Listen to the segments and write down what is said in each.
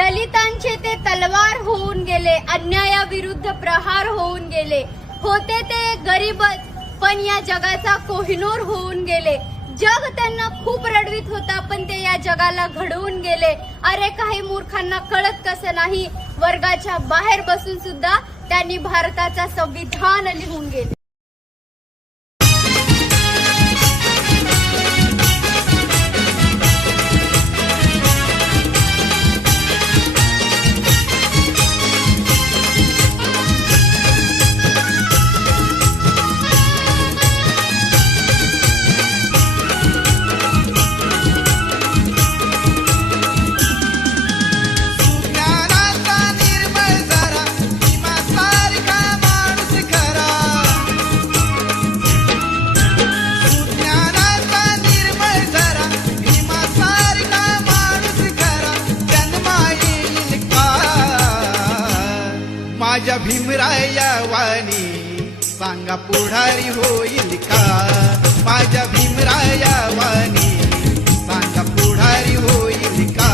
दलितांचे ते तलवार होऊन गेले, अन्यायाविरुद्ध प्रहार होऊन गेले. होते ते गरीबच, पण या जगाचा कोहिनूर होऊन गेले. जग त्यांना खूप रडवीत होता, पण ते या जगाला घडवून गेले. अरे काही मूर्खांना कळत कसं नाही, वर्गाच्या बाहेर बसून सुद्धा त्यांनी भारताचा संविधान लिहून गेले. माझ्या भीमराया वाणी सांगा पुढारी होईल का? माझ्या भीमराया वाणी सांगा पुढारी होईल का?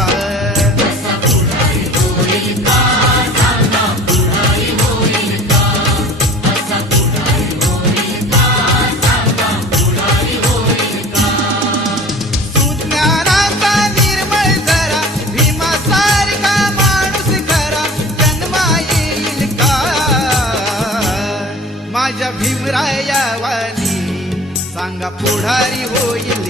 माझ्या भीमराया वाणी सांगा पुढारी होईल